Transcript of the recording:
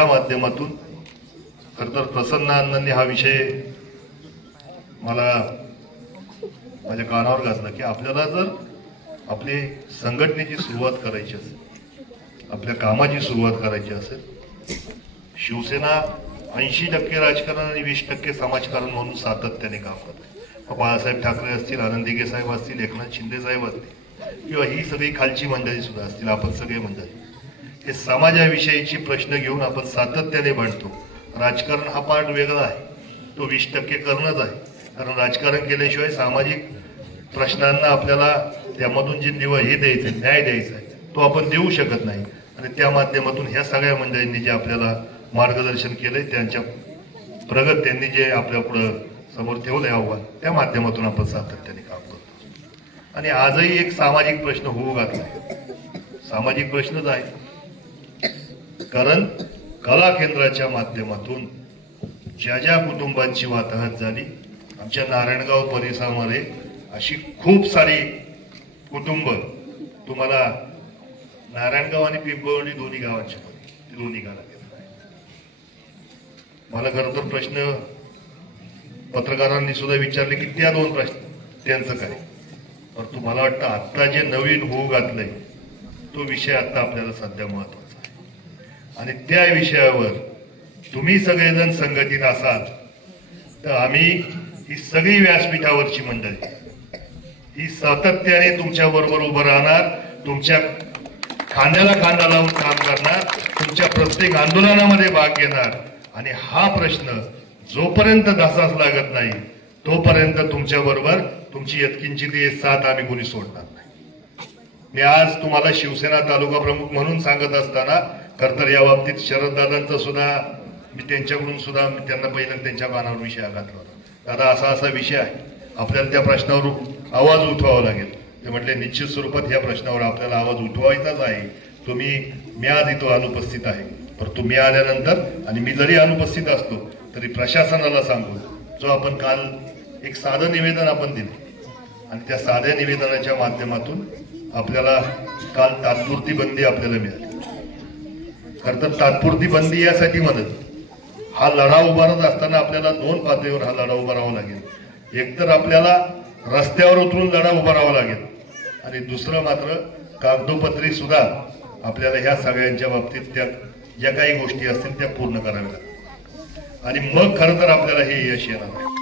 या माध्यमातून खरतर प्रसन्न अण्णांनी हा विषय मला माझ्या कानावर घातला की आपल्याला जर आपली संघटनेची सुरुवात करायची असेल, आपल्या कामाची सुरुवात करायची असेल, शिवसेना 80% राजकारण आणि 20% समाजकारण म्हणून सातत्याने काम करते। बाळासाहेब ठाकरे असतील, आनंदीगे साहेब असतील, एकनाथ शिंदे साहेब असतील किंवा ही सगळी खालची मंडळी सुद्धा असतील, आपण सगळे मंडळी हे समाजाविषयीची प्रश्न घेऊन आपण सातत्याने मांडतो। राजकारण हा पार्ट वेगळा आहे, तो 20% करणंच आहे, कारण राजकारण केल्याशिवाय सामाजिक प्रश्नांना आपल्याला त्यामधून जे हे द्यायचं, न्याय द्यायचा आहे तो आपण देऊ शकत नाही। आणि त्या माध्यमातून ह्या सगळ्या मंडळींनी जे आपल्याला मार्गदर्शन केलंय, त्यांच्या त्यांनी जे आपल्या पुढे समोर ठेवलंय आव्हान, त्या माध्यमातून आपण सातत्याने काम करतो। आणि आजही एक सामाजिक प्रश्न होऊ घातलाय, सामाजिक प्रश्नच आहे, कारण कला केंद्राच्या माध्यमातून ज्या ज्या कुटुंबांची वाताहत झाली, आमच्या नारायणगाव परिसरामध्ये अशी खूप सारी कुटुंब तुम्हाला नारायणगाव आणि पिंपळवणी दोन्ही गावांची दोन्ही गावात मला खरं तर प्रश्न पत्रकारांनी सुद्धा विचारले की त्या दोन प्रश्न त्यांचं काय, पण तुम्हाला वाटतं आता जे नवीन होऊ घातलंय तो विषय आता आपल्याला सध्या महत्वाचा आहे। आणि त्या विषयावर तुम्ही सगळेजण संघटित असाल तर आम्ही ही सगळी व्यासपीठावरची मंडळी ही सातत्याने तुमच्या बरोबर उभं राहणार, तुमच्या खांद्याला खांदा लावून काम करणार, तुमच्या प्रत्येक आंदोलनामध्ये भाग घेणार। आणि हा प्रश्न जोपर्यंत धसास लागत नाही तोपर्यंत तुमच्या बरोबर तुमची यत्किंचित साथ आम्ही कोणी सोडणार नाही। मी आज तुम्हाला शिवसेना तालुका प्रमुख म्हणून सांगत असताना खरतर या बाबतीत शरददादांचा सुद्धा मी त्यांच्याकडून सुद्धा त्यांना पहिल्यांदा त्यांच्या कानावर विषय घातला होता, दादा असा असा विषय आहे, आपल्याला त्या प्रश्नावर आवाज उठवावा लागेल। ते म्हटले निश्चित स्वरूपात या प्रश्नावर आपल्याला आवाज उठवायचाच आहे, मी आज इथं अनुपस्थित आहे, पण तुम्ही आल्यानंतर आणि मी जरी अनुपस्थित असतो तरी प्रशासनाला सांगू, जो आपण काल एक साधं निवेदन आपण दिले आणि त्या साध्या निवेदनाच्या माध्यमातून आपल्याला काल तात्पुरती बंदी आपल्याला मिळाली। खरतर तात्पुरती बंदी यासाठी म्हणत, हा लढा उभारत असताना आपल्याला दोन पातळीवर हा लढा उभारावा लागेल। एक तर आपल्याला रस्त्यावर उतरून लढा उभारावा लागेल आणि दुसरं मात्र कागदोपत्री सुद्धा आपल्याला ह्या सगळ्यांच्या बाबतीत त्या ज्या काही गोष्टी असतील त्या पूर्ण कराव्या लागतील आणि मग खरं तर आपल्याला हे यश येणार आहे।